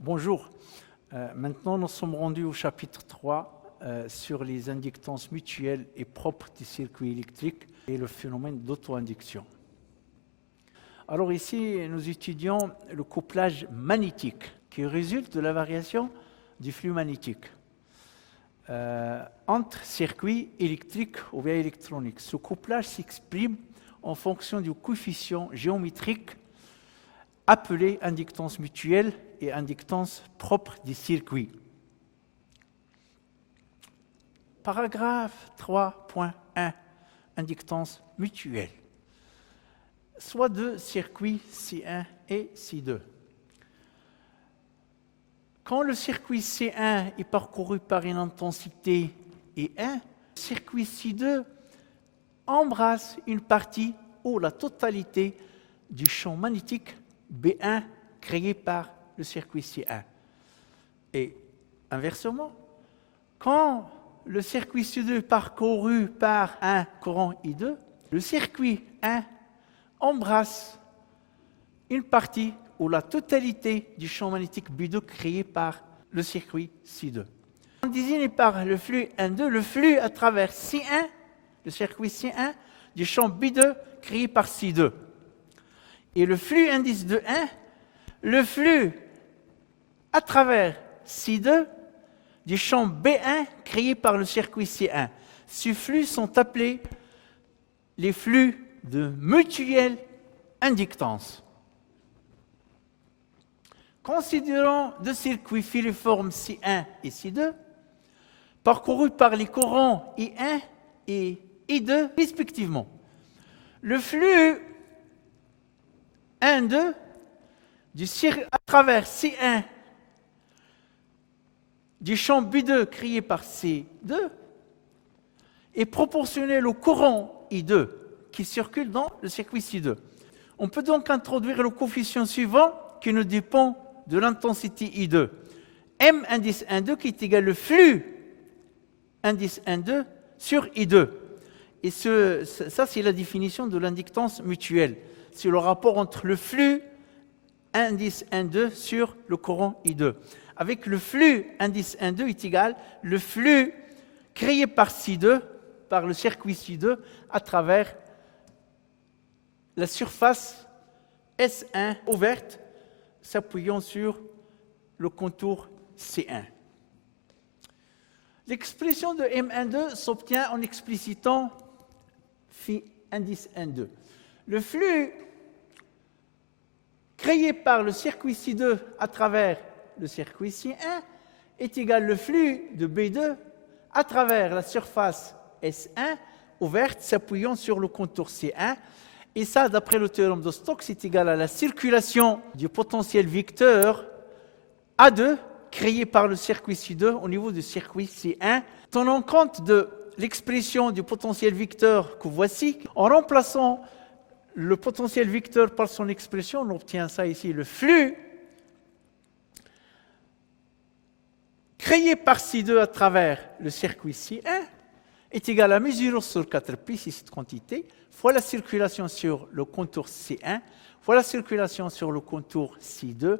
Bonjour. Maintenant, nous sommes rendus au chapitre 3 sur les inductances mutuelles et propres du circuit électrique et le phénomène d'auto-induction. Alors ici, nous étudions le couplage magnétique qui résulte de la variation du flux magnétique entre circuits électriques ou bien électroniques. Ce couplage s'exprime en fonction du coefficient géométrique appelé inductance mutuelle et inductance propre du circuit. Paragraphe 3.1, inductance mutuelle. Soit deux circuits C1 et C2. Quand le circuit C1 est parcouru par une intensité E1, le circuit C2 embrasse une partie ou la totalité du champ magnétique B1 créé par le circuit C1. Et inversement, quand le circuit C2 est parcouru par un courant I2, le circuit 1 embrasse une partie ou la totalité du champ magnétique B2 créé par le circuit C2. On désigne par le flux N2 le flux à travers C1, le circuit C1, du champ B2 créé par C2. Et le flux indice de 1, le flux à travers C2 du champ B1 créé par le circuit C1. Ces flux sont appelés les flux de mutuelle inductance. Considérons deux circuits filiformes C1 et C2, parcourus par les courants I1 et I2 respectivement. Le flux 1,2 à travers C1 du champ B2 créé par C2 est proportionnel au courant I2 qui circule dans le circuit C2. On peut donc introduire le coefficient suivant qui nous dépend de l'intensité I2. M indice 1,2 qui est égal au flux indice 1,2 sur I2. Et ça, c'est la définition de l'inductance mutuelle. C'est le rapport entre le flux indice 1,2 sur le courant I2. Avec le flux indice 1,2 est égal le flux créé par C2, par le circuit C2, à travers la surface S1 ouverte, s'appuyant sur le contour C1. L'expression de M12 s'obtient en explicitant phi indice 1,2. Le flux créé par le circuit C2 à travers le circuit C1 est égal le flux de B2 à travers la surface S1 ouverte s'appuyant sur le contour C1. Et ça, d'après le théorème de Stokes, c'est égal à la circulation du potentiel vecteur A2 créé par le circuit C2 au niveau du circuit C1. Tenant compte de l'expression du potentiel vecteur que voici, en remplaçant le potentiel vecteur par son expression, on obtient ça ici, le flux créé par C2 à travers le circuit C1 est égal à mu0 sur 4pi, c'est cette quantité, fois la circulation sur le contour C1, fois la circulation sur le contour C2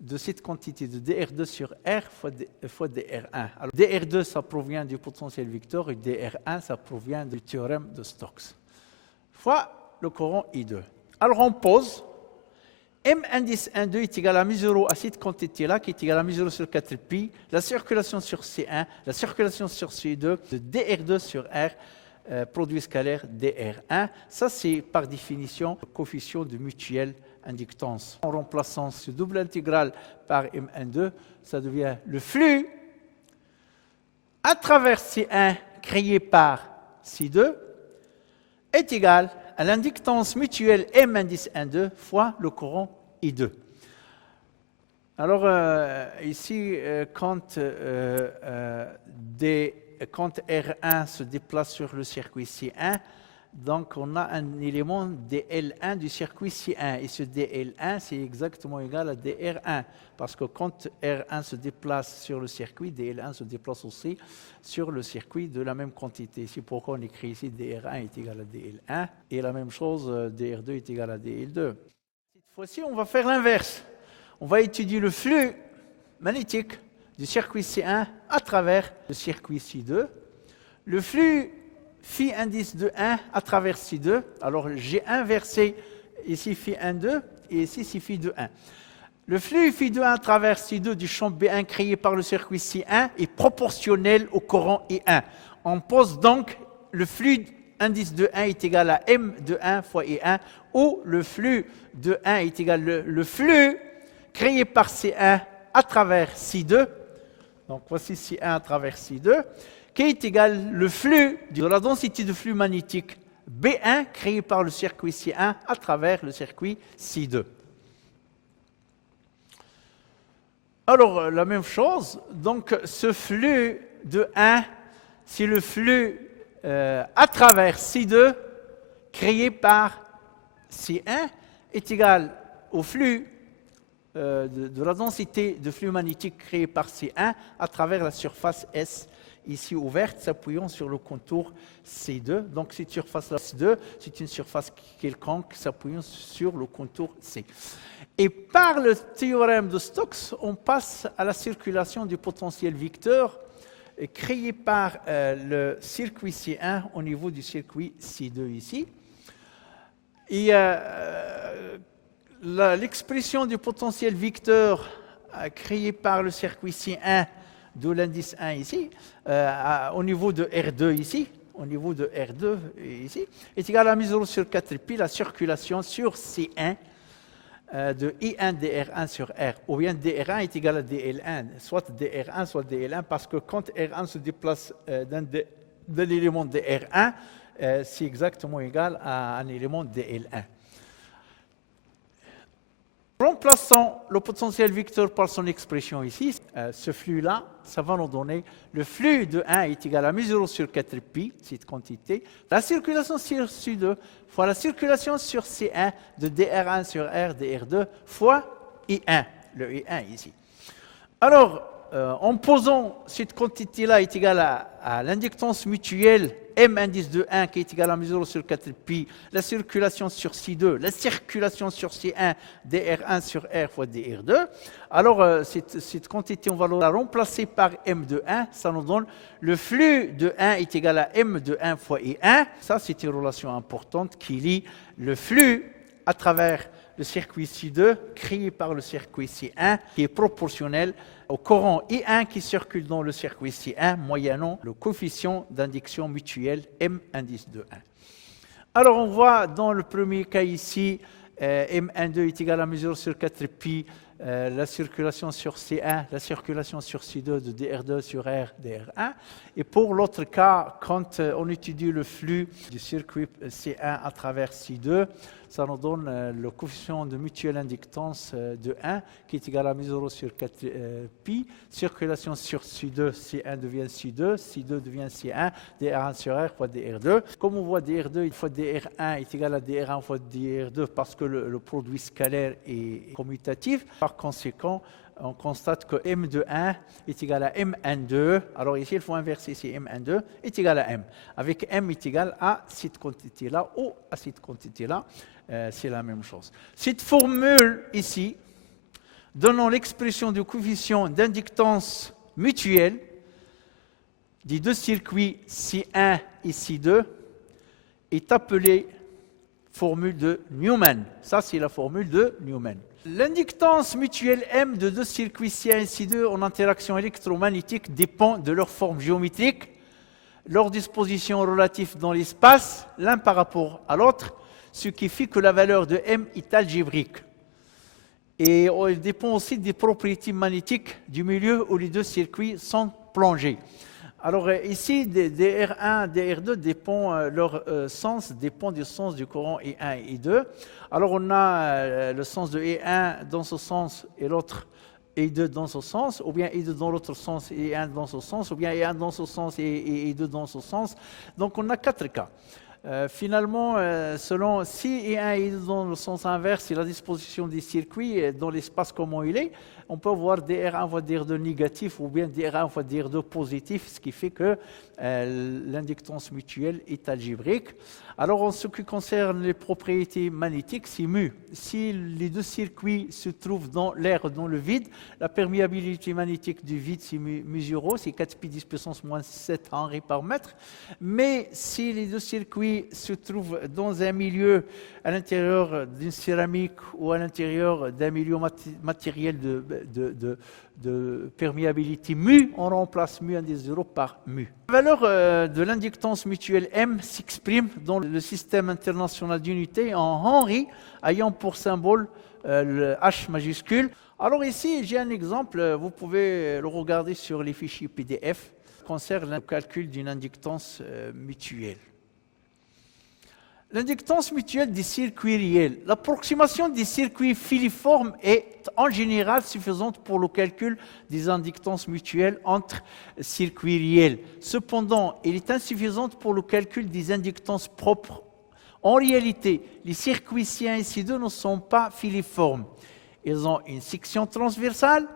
de cette quantité de dr2 sur R fois dr1. Alors, dr2, ça provient du potentiel vecteur et dr1, ça provient du théorème de Stokes. Fois le courant I2. Alors on pose, M indice 1,2 est égal à mu0 à cette quantité-là, qui est égale à mu0 sur 4pi, la circulation sur C1, la circulation sur C2, de dr2 sur R, produit scalaire dr1. Ça, c'est par définition le coefficient de mutuelle inductance. En remplaçant ce double intégral par M12, ça devient le flux à travers C1 créé par C2 est égal à l'inductance mutuelle M indice 1,2 fois le courant I2. Alors ici, quand R1 se déplace sur le circuit C1, donc on a un élément dL1 du circuit C1. Et ce dL1, c'est exactement égal à dR1. Parce que quand R1 se déplace sur le circuit, dL1 se déplace aussi sur le circuit de la même quantité. C'est pourquoi on écrit ici dR1 est égal à dL1. Et la même chose, dR2 est égal à dL2. Cette fois-ci, on va faire l'inverse. On va étudier le flux magnétique du circuit C1 à travers le circuit C2. Le flux phi indice de 1 à travers C2. Alors j'ai inversé ici phi 1, 2 et ici c'est phi de 1. Le flux phi de 1 à travers C2 du champ B1 créé par le circuit C1 est proportionnel au courant I1. On pose donc le flux indice de 1 est égal à M de 1 fois I1, où le flux de 1 est égal le flux créé par C1 à travers C2. Donc voici C1 à travers C2, qui est égal le flux de la densité de flux magnétique B1 créé par le circuit C1 à travers le circuit C2. Alors, la même chose, donc ce flux de 1, c'est le flux à travers C2 créé par C1 est égal au flux de la densité de flux magnétique créé par C1 à travers la surface S, ici ouverte, s'appuyant sur le contour C2. Donc cette surface-là, C2, c'est une surface quelconque s'appuyant sur le contour C. Et par le théorème de Stokes, on passe à la circulation du potentiel vecteur créé par le circuit C1 au niveau du circuit C2 ici. Et l'expression du potentiel vecteur créé par le circuit C1, d'où l'indice 1 ici, au niveau de R2 ici, est égal à μ0 sur 4π, la circulation sur C1 de I1 dR1 sur R, ou bien dR1 est égal à dL1, soit dR1, soit dL1, parce que quand R1 se déplace d'un élément de R1, c'est exactement égal à un élément dL1. Remplaçant le potentiel vecteur par son expression ici, ce flux-là, ça va nous donner le flux de 1 est égal à μ0 sur 4π, cette quantité, la circulation sur C2 fois la circulation sur C1 de dR1 sur R, dR2 fois I1, le I1 ici. Alors, en posant cette quantité-là est égale à l'inductance mutuelle M indice de 1 qui est égal à μ0 sur 4π, la circulation sur C2, la circulation sur C1, dR1 sur R fois dR2. Alors, cette quantité, on va la remplacer par M de 1. Ça nous donne le flux de 1 est égal à M de 1 fois I1. Ça, c'est une relation importante qui lie le flux à travers le circuit C2 créé par le circuit C1 qui est proportionnel au courant I1 qui circule dans le circuit C1 moyennant le coefficient d'induction mutuelle M indice de 1. Alors on voit dans le premier cas ici, M12 est égal à μ0 sur 4π, la circulation sur C1, la circulation sur C2 de dR2 sur R, dR1. Et pour l'autre cas, quand on étudie le flux du circuit C1 à travers C2, ça nous donne le coefficient de mutuelle inductance de 1 qui est égal à μ0 sur 4π. Circulation sur C2, C1 devient C2, C2 devient C1, dR1 sur R fois dR2. Comme on voit dR2 fois dR1 est égal à dR1 fois dR2 parce que le produit scalaire est commutatif. Par conséquent, on constate que M de 1 est égal à M12. Alors ici, il faut inverser ici. M12 est égal à M. Avec M est égal à cette quantité-là ou à cette quantité-là. C'est la même chose. Cette formule ici, donnant l'expression du coefficient d'inductance mutuelle des deux circuits C1 et C2, est appelée formule de Newman. Ça, c'est la formule de Newman. L'inductance mutuelle M de deux circuits C1 et C2 en interaction électromagnétique dépend de leur forme géométrique, leur disposition relative dans l'espace, l'un par rapport à l'autre, ce qui fait que la valeur de M est algébrique. Et elle dépend aussi des propriétés magnétiques du milieu où les deux circuits sont plongés. Alors ici, DR1, DR2 dépend, leur sens dépend du sens du courant E1 et E2. Alors on a le sens de E1 dans ce sens et l'autre E2 dans ce sens, ou bien E2 dans l'autre sens et E1 dans ce sens, ou bien E1 dans ce sens et E2 dans ce sens. Donc on a 4 cas. Finalement, selon si E1 est dans le sens inverse, c'est la disposition des circuits dans l'espace comment il est. on peut avoir DR1 fois DR2 négatif ou bien DR1 fois DR2 positif, ce qui fait que l'inductance mutuelle est algébrique. Alors, en ce qui concerne les propriétés magnétiques, c'est mu. Si les deux circuits se trouvent dans l'air, dans le vide, la perméabilité magnétique du vide, c'est mu 0, c'est 4 pi 10 puissance moins 7 Henri par mètre. Mais si les deux circuits se trouvent dans un milieu à l'intérieur d'une céramique ou à l'intérieur d'un milieu matériel de perméabilité mu, on remplace mu 1 des 0 par mu. La valeur de l'inductance mutuelle M s'exprime dans le système international d'unité en Henry, ayant pour symbole le H majuscule. Alors ici, j'ai un exemple, vous pouvez le regarder sur les fichiers PDF, concerne le calcul d'une inductance mutuelle. L'inductance mutuelle des circuits réels. L'approximation des circuits filiformes est en général suffisante pour le calcul des inductances mutuelles entre circuits réels. Cependant, elle est insuffisante pour le calcul des inductances propres. En réalité, les circuits C1 et C2 ne sont pas filiformes. Ils ont une section transversale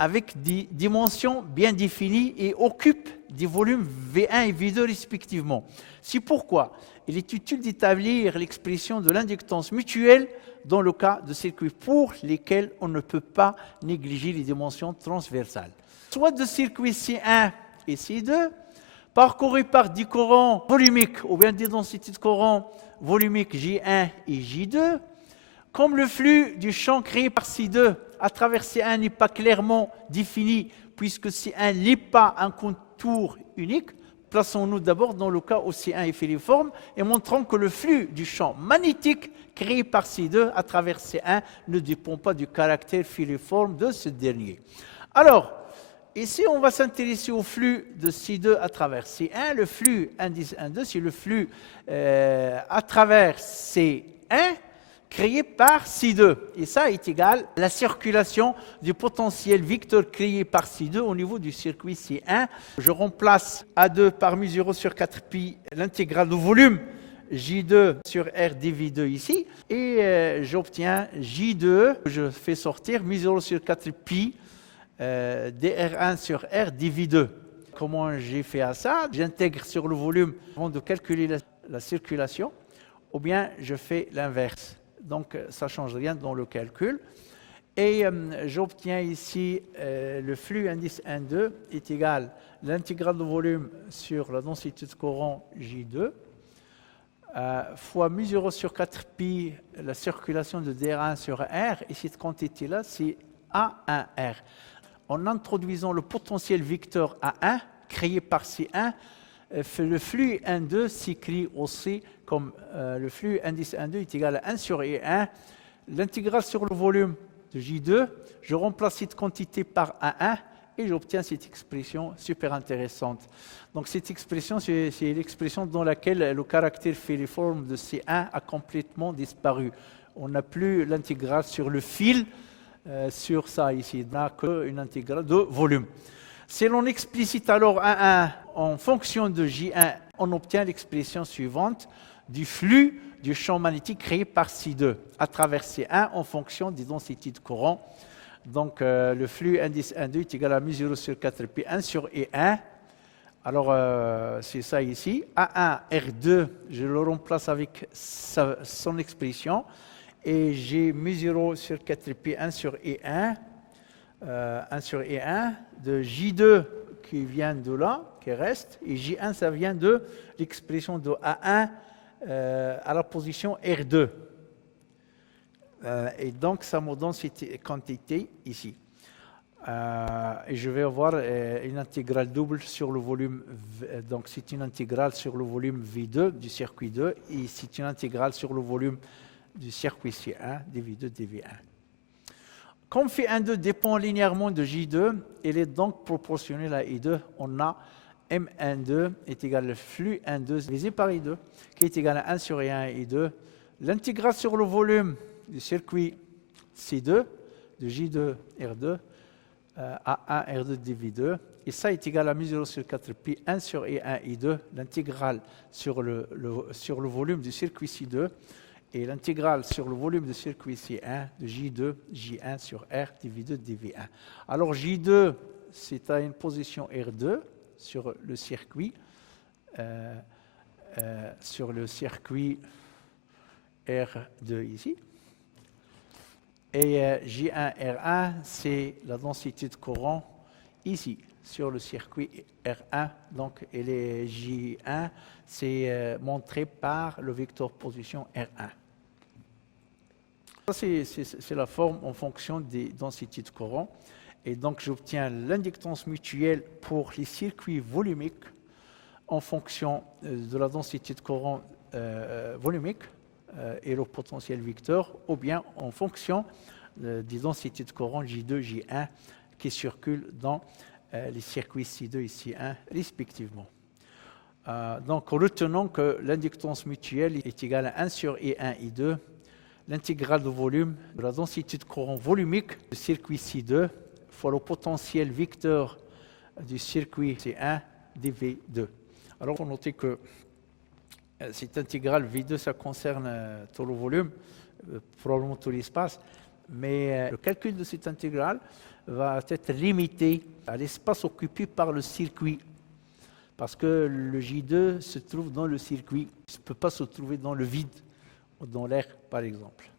avec des dimensions bien définies et occupent des volumes V1 et V2 respectivement. C'est pourquoi il est utile d'établir l'expression de l'inductance mutuelle dans le cas de circuits pour lesquels on ne peut pas négliger les dimensions transversales. Soit de circuits C1 et C2, parcourus par des courants volumiques ou bien des densités de courants volumiques J1 et J2, comme le flux du champ créé par C2 à travers C1 n'est pas clairement défini puisque C1 n'est pas un contour unique, plaçons-nous d'abord dans le cas où C1 est filiforme et montrons que le flux du champ magnétique créé par C2 à travers C1 ne dépend pas du caractère filiforme de ce dernier. Alors, ici, on va s'intéresser au flux de C2 à travers C1. Le flux indice 1,2, c'est le flux à travers C1 créé par C2. Et ça est égal à la circulation du potentiel vecteur créé par C2 au niveau du circuit C1. Je remplace A2 par mu0 sur 4 pi, l'intégrale du volume J2 sur R dV2 ici. Et j'obtiens J2, je fais sortir mu0 sur 4 pi dr1 sur R dV2. Comment j'ai fait à ça? J'intègre sur le volume avant de calculer la circulation, ou bien je fais l'inverse. Donc, ça ne change rien dans le calcul. Et j'obtiens ici le flux indice 1,2 est égal à l'intégrale de volume sur la densité de courant J2 fois mu0 sur 4 pi la circulation de DR1 sur R. Et cette quantité-là, c'est A1R. En introduisant le potentiel vecteur A1 créé par C1, le flux 1,2 s'écrit aussi comme le flux indice 1,2 est égal à 1 sur E1. L'intégrale sur le volume de J2, je remplace cette quantité par A1 et j'obtiens cette expression super intéressante. Donc cette expression, c'est l'expression dans laquelle le caractère filiforme de C1 a complètement disparu. On n'a plus l'intégrale sur le fil, sur ça ici, on n'a qu'une intégrale de volume. Si l'on explicite alors A1 en fonction de J1, on obtient l'expression suivante du flux du champ magnétique créé par C2 à travers C1 en fonction des densités de courant. Donc le flux indice 1,2 est égal à mu0 sur 4 pi 1 sur E1. Alors c'est ça ici. A1, R2, je le remplace avec son expression. Et j'ai mu0 sur 4 pi 1 sur E1. 1 sur E1 de J2 qui vient de là, qui reste, et J1 ça vient de l'expression de A1 à la position R2. Et donc ça me donne cette quantité ici. Et je vais avoir une intégrale double sur le volume, donc c'est une intégrale sur le volume V2 du circuit 2 et c'est une intégrale sur le volume du circuit C1, dV2, dV1. Comme phi 1,2 dépend linéairement de J2, il est donc proportionnel à I2. On a M1,2 est égal au flux 1,2 divisé par I2, qui est égal à 1 sur I1 et I2. L'intégrale sur le volume du circuit C2, de J2 R2, à 1 R2 dV2. Et ça est égal à mu0 sur 4 pi 1 sur I1 I2, l'intégrale sur le volume du circuit C2. et l'intégrale sur le volume de circuit C1 de J2, J1 sur R divisé de dV1. Alors J2, c'est à une position R2 sur le circuit R2 ici. Et J1, R1, c'est la densité de courant ici, sur le circuit R1. Donc, et les J1, c'est montré par le vecteur position R1. Ça, c'est la forme en fonction des densités de courant. Et donc, j'obtiens l'inductance mutuelle pour les circuits volumiques en fonction de la densité de courant volumique et le potentiel vecteur, ou bien en fonction des densités de courant J2, J1 qui circulent dans les circuits C2 et C1 respectivement. Donc, retenons que l'inductance mutuelle est égale à 1 sur I1, I2, l'intégrale de volume de la densité de courant volumique du circuit C2 fois le potentiel vecteur du circuit C1 dV2. Alors, on note que cette intégrale V2, ça concerne tout le volume, probablement tout l'espace, mais le calcul de cette intégrale va être limité à l'espace occupé par le circuit, parce que le J2 se trouve dans le circuit, il ne peut pas se trouver dans le vide ou dans l'air, par exemple.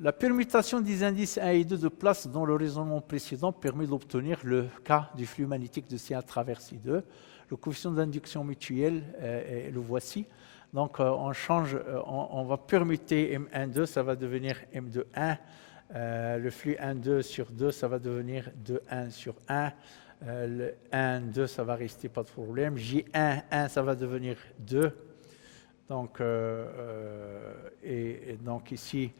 La permutation des indices 1 et 2 de place dans le raisonnement précédent permet d'obtenir le cas du flux magnétique de C à travers C2. Le coefficient d'induction mutuelle, le voici. Donc, on change, on va permuter M1,2, ça va devenir M2,1. Le flux 1,2 sur 2, ça va devenir 2,1 sur 1. Le 1,2, ça va rester, pas de problème. J1,1, ça va devenir 2. Donc, et donc ici,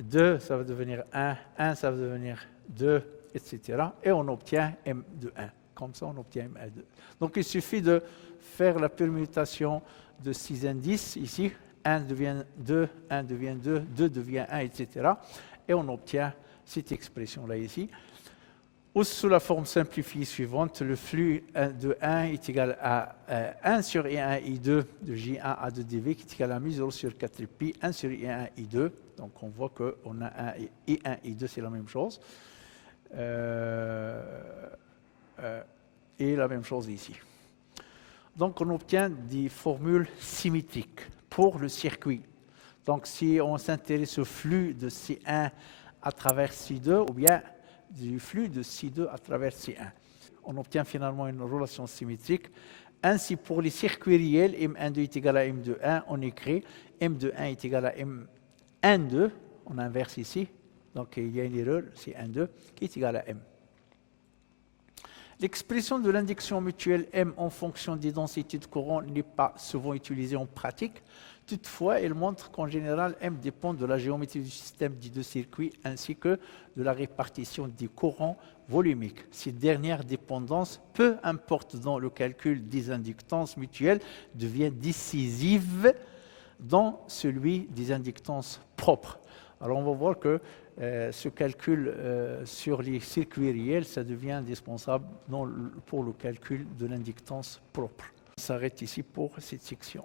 2, ça va devenir 1. 1, ça va devenir 2, etc. Et on obtient M2,1. Comme ça, on obtient M1,2. Donc, il suffit de faire la permutation de 6 indices ici. 1 devient 2, 1 devient 2, 2 devient 1, etc. Et on obtient cette expression-là ici. Ou sous la forme simplifiée suivante, le flux de 1 est égal à 1 sur I1, I2 de J1 à 2dV qui est égal à μ0 sur 4pi, 1 sur I1, I2. Donc, on voit qu'on a I1, I2, c'est la même chose. Et la même chose ici. Donc, on obtient des formules symétriques pour le circuit. Donc, si on s'intéresse au flux de C1 à travers C2, ou bien du flux de C2 à travers C1, on obtient finalement une relation symétrique. Ainsi, pour les circuits réels, M1,2 est égal à M2,1, on écrit M2,1 est égal à M1,2, on inverse ici, donc il y a une erreur, c'est 1,2, qui est égal à M. L'expression de l'induction mutuelle M en fonction des densités de courant n'est pas souvent utilisée en pratique. Toutefois, elle montre qu'en général, M dépend de la géométrie du système des deux circuits ainsi que de la répartition des courants volumiques. Cette dernière dépendance, peu importe dans le calcul des inductances mutuelles, devient décisive dans celui des inductances propres. Alors, on va voir que ce calcul sur les circuits réels, ça devient indispensable pour le calcul de l'inductance propre. On s'arrête ici pour cette section.